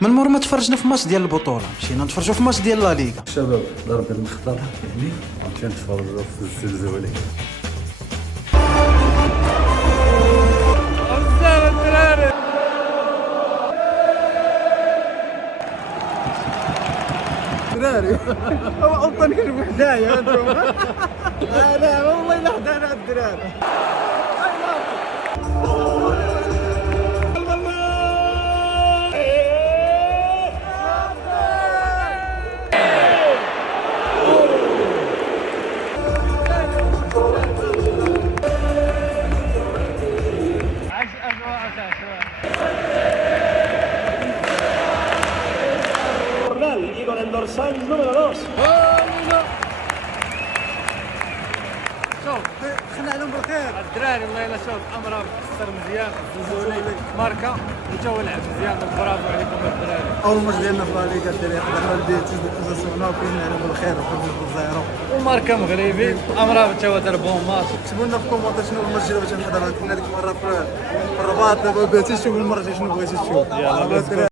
من مور ما تفرجنا في ماتش ديال البطوله مشينا نتفرجوا في ماتش ديال لا ليغا. الشباب ضرب المختار يعني عم تفرجوا في الزلزال. الدراري هو اصلا كيجيبوا حدايا انتم. لا والله لا حدانا الدراري. Y con el dorsal número 2. شوف خلينا عليهم بالخير الدراري. الله يلا شوف امرها مكسر مزيان زوزولي ماركه وجو لعب مزيان. برافو عليكم الدراري. اول ماتش ديالنا في لا ليغا الدراري قدرنا ندير تسديد وكاين عليهم بالخير وخرجنا 0 وماركه مغربي امرها تا هو دار بون ماتش. كتبوا لنا في كومونتير شنو الماتش اللي بغيتي نحضر. كنا ديك المره في الرباط دابا بغيتي تشوف المره شنو بغيتي تشوف.